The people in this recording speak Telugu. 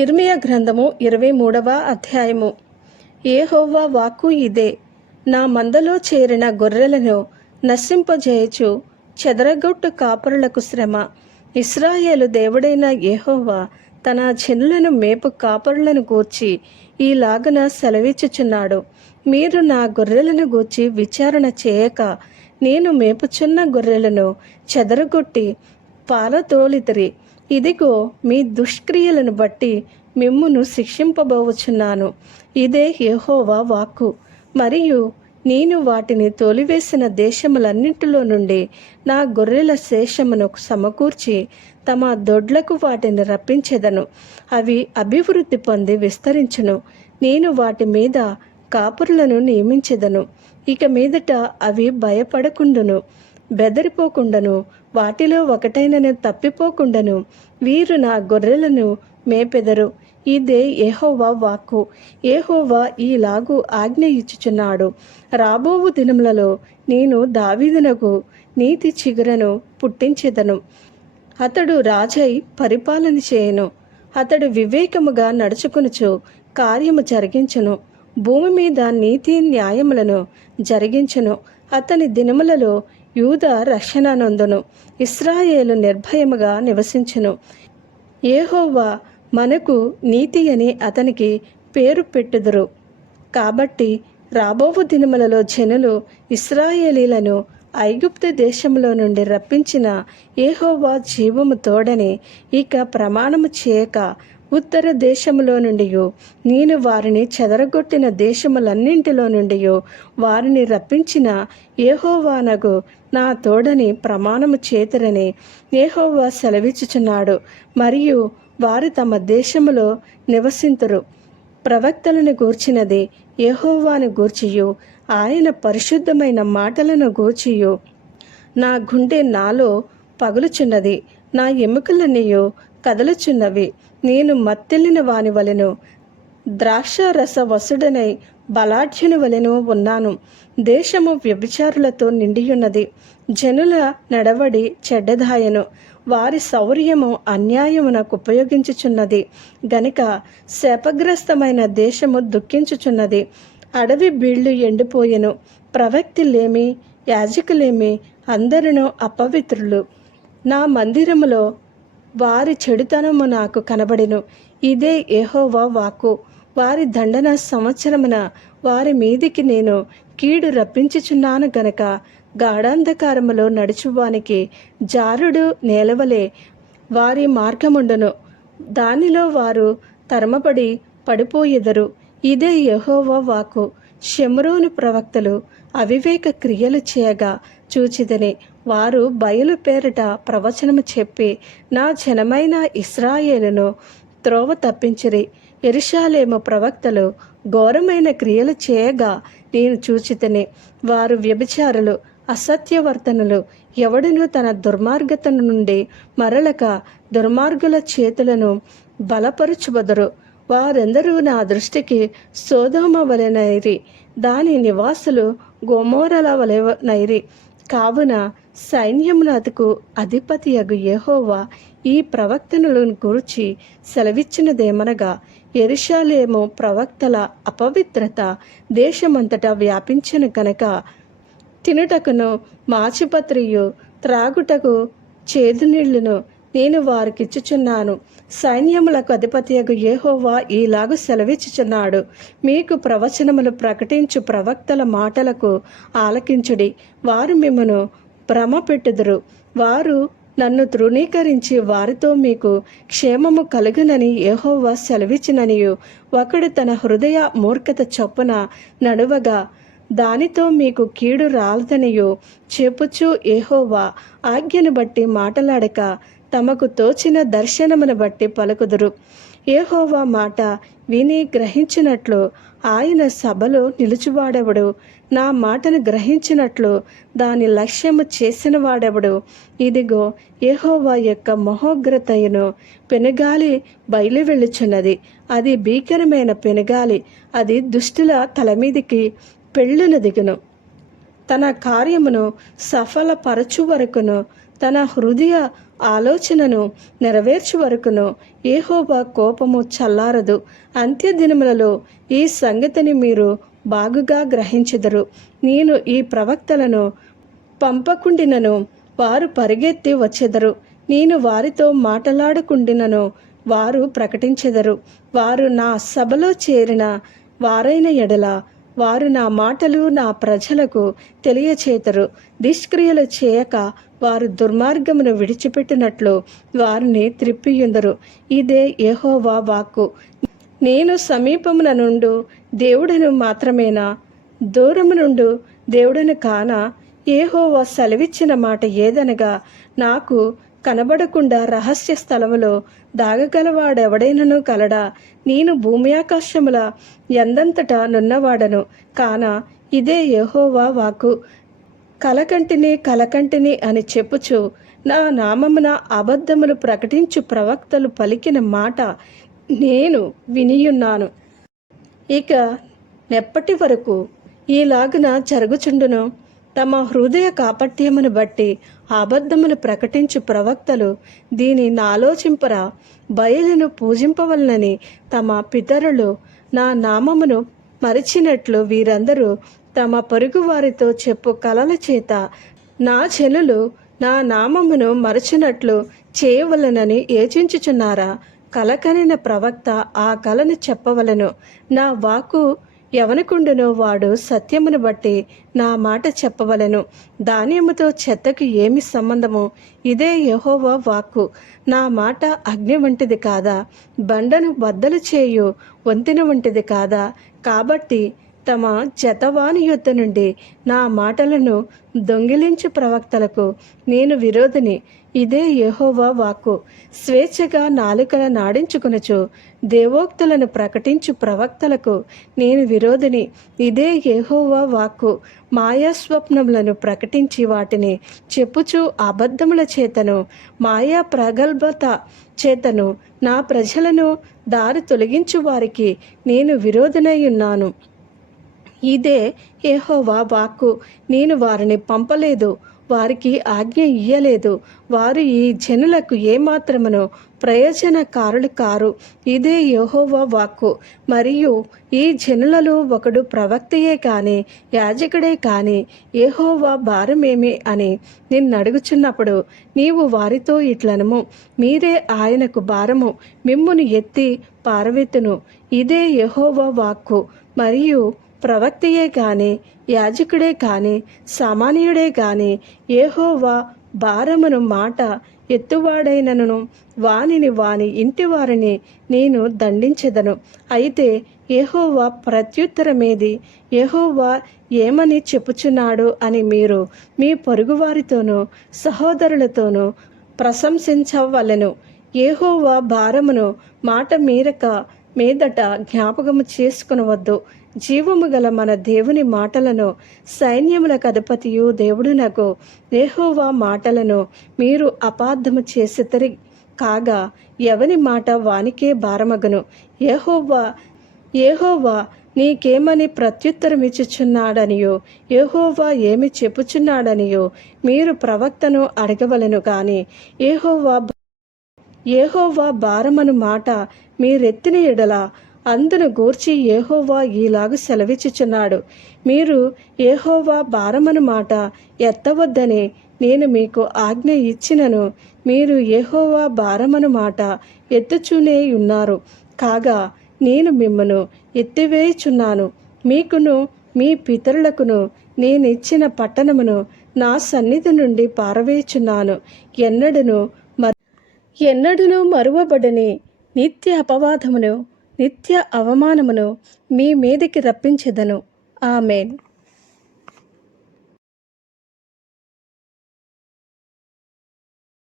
ఇర్మియ గ్రంథము ఇరవై మూడవ అధ్యాయము. ఏహోవా వాక్కు ఇదే నా మందలో చేరిన గొర్రెలను నశింపజేయచు చెదరగొట్టు కాపరులకు శ్రమ. ఇస్రాయేలు దేవుడైన ఏహోవా తన జనులను మేపు కాపరులను గూర్చి ఈలాగున సెలవిచ్చుచున్నాడు. మీరు నా గొర్రెలను గూర్చి విచారణ చేయక నేను మేపుచున్న గొర్రెలను చెదరగొట్టి పాలతోలితిరి ఇదిగో మీ దుష్క్రియలను బట్టి మిమ్మును శిక్షింపబోవచ్చున్నాను ఇదే యహోవా వాక్కు. మరియు నేను వాటిని తోలివేసిన దేశములన్నింటిలో నుండి నా గొర్రెల శేషమును సమకూర్చి తమ దొడ్లకు వాటిని రప్పించెదను. అవి అభివృద్ధి పొంది విస్తరించును. నేను వాటి మీద కాపురులను నియమించెదను. ఇక మీదట అవి భయపడకుండును. బెదరిపోకుండాను వాటిలో ఒకటైనను తప్పిపోకుండాను వీరు నా గొర్రెలను మేపెదరు. ఇదే ఏహోవా వాక్కు. ఏహోవా ఈలాగు ఆజ్ఞ ఇచ్చుచున్నాడు. రాబోవు దినములలో నేను దావీదునకు నీతి చిగురను పుట్టించెదను. అతడు రాజై పరిపాలన చేయను. అతడు వివేకముగా నడుచుకునుచు కార్యము జరిగించును. భూమి మీద నీతి న్యాయములను జరిగించును. అతని దినములలో యూద రక్షణ నందును. ఇస్రాయేలు నిర్భయముగా నివసించును. ఏహోవా మనకు నీతి అని అతనికి పేరు పెట్టుదురు. కాబట్టి రాబోవు దినములలో జనులు ఇస్రాయేలీలను ఐగుప్తు దేశంలో నుండి రప్పించిన ఏహోవా జీవము తోడని ఇక ప్రమాణము చేయక ఉత్తర దేశములో నుండి నేను వారిని చెదరగొట్టిన దేశములన్నింటిలో నుండి వారిని రప్పించిన ఏహోవానగు నా తోడని ప్రమాణము చేతురని ఏహోవా సెలవిచ్చుచున్నాడు. మరియు వారు తమ దేశములో నివసింతురు. ప్రవక్తలను గూర్చినది ఏహోవాను గూర్చియు. ఆయన పరిశుద్ధమైన మాటలను గూర్చియు. నా గుండె నాలో పగులుచున్నది. నా ఎముకలన్నీయు కదలుచున్నవి. నేను మత్తిల్లిన వాని వలెను ద్రాక్ష రస వసుడనై బలాఢ్యుని వలెను ఉన్నాను. దేశము వ్యభిచారులతో నిండియున్నది. జనుల నడవడి చెడ్డదాయను. వారి శౌర్యము అన్యాయమునకు ఉపయోగించుచున్నది. గనుక శాపగ్రస్తమైన దేశము దుఃఖించుచున్నది. అడవి బీళ్ళు ఎండిపోయెను. ప్రవక్తిలేమి యాజకులేమి అందరును అపవిత్రులు. నా మందిరములో వారి చెడుతనము నాకు కనబడెను. ఇదే ఏహోవా వాకు వారి దండన సంవత్సరమున వారి మీదికి నేను కీడు రప్పించుచున్నాను గనక గాఢాంధకారములో నడుచువానికి జారుడు నేలవలే. వారి మార్గముండను. దానిలో వారు తరమబడి పడిపోయెదరు. ఇదే యహోవా వాకు షెమ్రోను ప్రవక్తలు అవివేక క్రియలు చేయగా చూచిదని వారు బయలు పేరిట ప్రవచనము చెప్పి నా జనమైన ఇస్రాయేలును త్రోవ తప్పించిరి. ఎరుషాలేము ప్రవక్తలు ఘోరమైన క్రియలు చేయగా నేను చూచితని. వారు వ్యభిచారులు అసత్యవర్తనులు ఎవడను తన దుర్మార్గతను నుండి మరలక దుర్మార్గుల చేతులను బలపరుచుబదరు. వారందరూ నా దృష్టికి సోదోమ వలెనైరి దాని నివాసులు గోమోరల వలెనైరి కావున సైన్యమునకు అధిపతి అగు యెహోవా ఈ ప్రవక్తనులను గురించి సెలవిచ్చినదేమనగా ఎరుషాలేము ప్రవక్తల అపవిత్రత దేశమంతటా వ్యాపించిన గనక తినుటకును మాచిపత్రియు త్రాగుటకు చేదునీళ్ళను నేను వారికిచ్చుచున్నాను. సైన్యములకు అధిపతియగు ఏహోవా ఈలాగు సెలవిచ్చుచున్నాడు. మీకు ప్రవచనములు ప్రకటించు ప్రవక్తల మాటలకు ఆలకించుడి. వారు మిమ్మను భ్రమ పెట్టుదురు వారు నన్ను తృణీకరించి వారితో మీకు క్షేమము కలుగునని ఏహోవా సెలవిచ్చిననియు. ఒకడు తన హృదయ మూర్ఖత చొప్పున నడువగా దానితో మీకు కీడు రాలదనియో చెప్పుచు ఏహోవా ఆజ్ఞను బట్టి మాటలాడక తమకు తోచిన దర్శనమును బట్టి పలుకుదురు. ఏహోవా మాట విని గ్రహించినట్లు ఆయన సభలో నిలుచువాడెవడు? నా మాటను గ్రహించినట్లు దాని లక్ష్యము చేసిన వాడెవడు ఇదిగో ఏహోవా యొక్క మహోగ్రతయును పెనుగాలి బయలు వెళ్ళుచున్నది అది భీకరమైన పెనుగాలి అది దుష్టుల తల మీదికి పెళ్ళున దిగును తన కార్యమును సఫలపరచు వరకును తన హృదయ ఆలోచనను నెరవేర్చు వరకును ఏహోబా కోపము చల్లారదు. అంత్యదినములలో ఈ సంగతిని మీరు బాగుగా గ్రహించెదరు. నేను ఈ ప్రవక్తలను పంపకుండినను వారు పరిగెత్తి వచ్చెదరు. నేను వారితో మాటలాడకుండినను వారు ప్రకటించెదరు. వారు నా సభలో చేరిన వారైన ఎడల వారు నా మాటలు నా ప్రజలకు తెలియచేతరు. దుష్క్రియలు చేయక వారు దుర్మార్గమును విడిచిపెట్టినట్లు వారిని త్రిప్పియుందరు. ఇదే యెహోవా వాక్కు. నేను సమీపమున నుండు దేవుడను మాత్రమేనా? దూరము నుండు దేవుడను కాన? ఏహోవా సెలవిచ్చిన మాట ఏదనగా నాకు కనబడకుండా రహస్య స్థలములో దాగగలవాడెవడైనను కలడా. నేను భూమి ఆకాశముల ఎందంతట నున్నవాడను. కాన ఇదే యెహోవా వాకు కలకంటిని కలకంటిని అని చెప్పుచు నా నామమున అబద్ధములు ప్రకటించు ప్రవక్తలు పలికిన మాట నేను వినియున్నాను. ఇక నెప్పటి వరకు ఈలాగున జరుగుచుండును. తమ హృదయ కాపట్యమును బట్టి అబద్ధములు ప్రకటించు ప్రవక్తలు దీనిని ఆలోచింపరా బయలును పూజింపవలనని తమ పితరులు నా నామమును మరిచినట్లు వీరందరూ తమ పొరుగు వారితో చెప్పు కలల చేత నా చెలులు నా నామమును మరచినట్లు చేయవలనని యోచించుచున్నారా? కలకనిన ప్రవక్త ఆ కలను చెప్పవలను. నా వాకు ఎవనకుండునో వాడు సత్యమును బట్టి నా మాట చెప్పవలెను. ధాన్యముతో చెత్తకు ఏమి సంబంధము? ఇదే యహోవ వాక్కు. నా మాట అగ్ని వంటిది కాదా? బండను బద్దలు చేయు వంతెన వంటిది కాదా? కాబట్టి తమ జతవాని యుద్ధ నుండి నా మాటలను దొంగిలించు ప్రవక్తలకు నేను విరోధిని. ఇదే యహోవా వాక్కు. స్వేచ్ఛగా నాలుకల నాడించుకునచు దేవోక్తులను ప్రకటించు ప్రవక్తలకు నేను విరోధిని. ఇదే యహోవా వాక్కు. మాయా స్వప్నములను ప్రకటించి వాటిని చెప్పుచు అబద్ధముల చేతను మాయా ప్రగల్భత చేతను నా ప్రజలను దారి తొలగించు వారికి నేను విరోధనై ఉన్నాను. ఇదే ఏహోవా వాక్కు. నేను వారిని పంపలేదు వారికి ఆజ్ఞ ఇయ్యలేదు. వారు ఈ జనులకు ఏమాత్రమును ప్రయోజనకారులు కారు. ఇదే యహోవా వాక్కు. మరియు ఈ జనులలో ఒకడు ప్రవక్తయే కాని యాజకుడే కాని యెహోవా భారమేమి అని నిన్నడుగుచున్నప్పుడు నీవు వారితో ఇట్లనము. మీరే ఆయనకు భారము. మిమ్మును ఎత్తి పారవెత్తును ఇదే యహోవా వాక్కు. మరియు ప్రవక్తయే కానీ యాజకుడే కానీ సామాన్యుడే కానీ ఏహోవా భారమును మాట ఎత్తువాడైనను వానిని వాని ఇంటి వారిని నేను దండించెదను. అయితే ఏహోవా ప్రత్యుత్తరమేది? ఏహోవా ఏమని చెప్పుచున్నాడు అని మీరు మీ పొరుగువారితోనూ సహోదరులతోనూ ప్రశంసించవలెను. ఏహోవా భారమును మాట మీరక మీదట జ్ఞాపకము చేసుకునవద్దు. జీవము గల మన దేవుని మాటలను సైన్యములకు అధిపతియు దేవుడునకు ఏహోవా మాటలను మీరు అపార్థము చేసితరి. కాగా ఎవని మాట వానికే భారమగను. ఏహోవా ఏహోవా నీకేమని ప్రత్యుత్తరం ఇచ్చుచున్నాడనియో ఏహోవా ఏమి చెప్పుచున్నాడనియో మీరు ప్రవక్తను అడగవలను కానీ ఏహోవా ఏహోవా భారమను మాట మీరెత్తిన ఎడల అందును గూర్చి ఏహోవా ఈలాగు సెలవిచ్చుచున్నాడు. మీరు ఏహోవా భారమను మాట ఎత్తవద్దని నేను మీకు ఆజ్ఞ ఇచ్చినను. మీరు ఏహోవా భారమను మాట ఎత్తుచూనే ఉన్నారు. కాగా నేను మిమ్మను ఎత్తివేయుచున్నాను. మీకును మీ పితరులకును నేనిచ్చిన పట్టణమును నా సన్నిధి నుండి పారవేయుచున్నాను. ఎన్నడను ఎన్నడూనూ మరువబడని నిత్య అపవాదమును నిత్య అవమానమును మీ మీదకి రప్పించెదను. ఆమెన్.